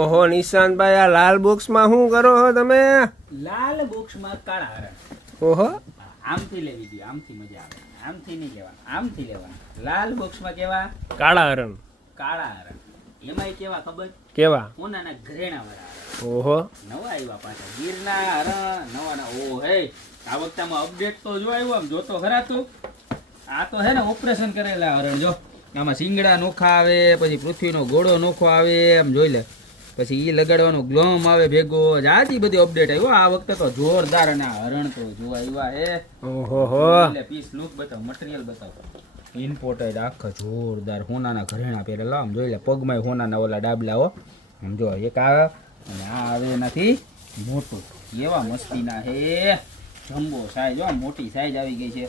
ઓહો નિશાંતભાઈ, આ લાલ બોક્સમાં શું કરો છો તમે? લાલ બોક્સમાં કાળા હરણ. ઓહો, આમથી લેવી જોઈએ, આમથી મજા આવે. આમથી નહીં લેવાનું, આમથી લેવાનું. લાલ બોક્સમાં કેવા? કાળા હરણ. કાળા હરણ. એમાંય કેવા ખબર? કેવા? સોનાના ઘરેણા વાળા. ઓહો, નવા આવ્યા પાછા ગીરના હરણ નવાના. ઓ હે, આ વખતામાં અપડેટ તો જો આવ્યું, આમ જોતો ખરા તું. આ તો હે ને ઓપરેશન કરેલા હરણ. જો આમાં શિંગડા નોખા આવે, પછી પૃથ્વીનો ઘોડો નોખો આવે, આમ જોઈ લે. પછી ઈ લગાડવાનો ગ્લોમ આવે ભેગો. આજી બધી અપડેટ આવ્યો આ વખતે તો જોરદાર. અને આ હરણ તો જોવા આવ્યા હે. ઓહો, એટલે પીસ લુક બતાવ, મટીરિયલ બતાવ. ઇમ્પોર્ટેડ આખા જોરદાર સોનાના ઘરેણા પહેરેલા. આમ જોઈ લે, પગમાં સોનાના ઓલા ડાબલા હો. આમ જો એક આવે અને આ આવે એનાથી મોટું. એવા મસ્તીના હે. જમ્બો સાઈઝ, જો મોટી સાઈઝ આવી ગઈ છે.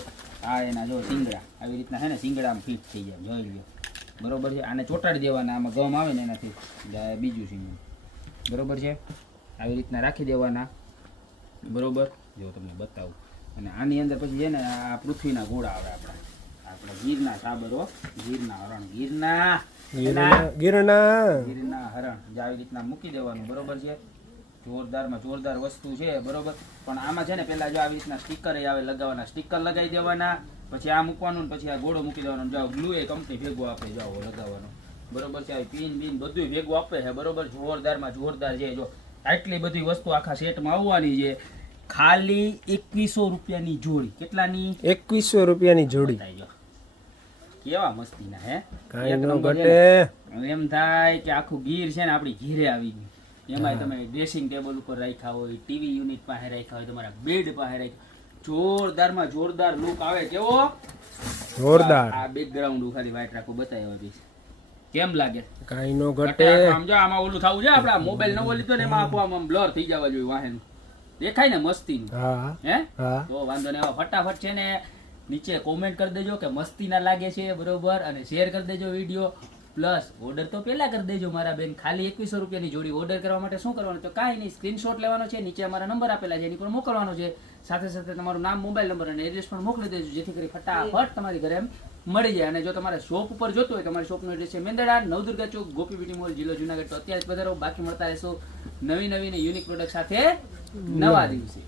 આ એના જો શિંગડા આવી રીતના હે ને, શિંગડામાં ફિટ થઈ જાય. જોઈ લ્યો, બરોબર છે. આને ચોટાડી દેવાના, આમાં ગમ આવે ને એનાથી બીજું શિંગડું, બરોબર છે. આવી રીતના રાખી દેવાના, બરોબર. જો તમને બતાવું. અને આની અંદર પછી છે ને આ પૃથ્વીના ઘોડા આવે આપણા ગીરના સાબરો, ગીરના હરણ, ગીરના હરણ જે આવી રીતના મૂકી દેવાનું, બરોબર છે. જોરદારમાં જોરદાર વસ્તુ છે, બરોબર. પણ આમાં છે ને પેલા જો આવી રીતના સ્ટીકર આવે લગાવવાના, સ્ટીકર લગાવી દેવાના. પછી આ મૂકવાનું, પછી આ ઘોડો મૂકી દેવાનો. જો ગ્લુ એ કંપની ભેગું આપે, જાઓ લગાવવાનો, બરોબર છે. પિન બીન બધું ભેગું આપે છે, બરોબર. જોરદારમાં જોરદાર છે. જો આટલી બધી વસ્તુ આખા સેટમાં આવવાની છે. ખાલી 2100 રૂપિયાની જોડી. કેટલાની? 2100 રૂપિયાની જોડી. કેવા મસ્તીના હે. કાઈ નો ઘટે. એમ થાય કે આખું ગીર છે ને આપણી ઘીરે આવી ગયું. એમાં તમે ડ્રેસિંગ ટેબલ ઉપર રાખ્યા હોય, ટીવી યુનિટ પાસે રાખ્યા હોય, તમારા બેડ પાસે રાખ્યા. જોરદારમાં જોરદાર લુક આવે. કેવો જોરદાર. આ બેકગ્રાઉન્ડ ખાલી વાઈટ રાખું, બતાવ્યો બી. કેમ લાગે? કાઈ નો ઘટે. આમ જો આમાં ઓલું થવું છે, આપડા મોબાઈલ નવો લીધો ને એમાં આમ બ્લર થઈ જવા જોઈએ વાહન. દેખાય ને મસ્તી? હા હે, હા. તો વાંધો નહીં. ફટાફટ છે ને નીચે કોમેન્ટ કરી દેજો કે મસ્તી ના લાગે છે, બરોબર. અને શેર કરી દેજો વિડીયો. પ્લસ ઓર્ડર તો પહેલા કરી દેજો મારા બેન. ખાલી 2100 રૂપિયાની જોડી. ઓર્ડર કરવા માટે શું કરવાનું? તો કાંઈ નહીં, સ્ક્રીનશોટ લેવાનો છે, નીચે અમારા નંબર આપેલા છે, એની પર મોકલવાનો છે. સાથે સાથે તમારું નામ, મોબાઈલ નંબર અને એડ્રેસ પણ મોકલી દેજો, જેથી કરી ફટાફટ તમારી ઘરે એમ મળી જાય. અને જો તમારે શોપ ઉપર જોતું હોય, તમારી શોપનો એડ્રેસ છે મેંદરડા, નવદુર્ગા ચોક, ગોપી બ્યુટી મોલ, જિલ્લો જુનાગઢ. તો અત્યારે જ પધારો. બાકી મળતા રહેશું નવી નવી ને યુનિક પ્રોડક્ટ સાથે નવા દિવસે.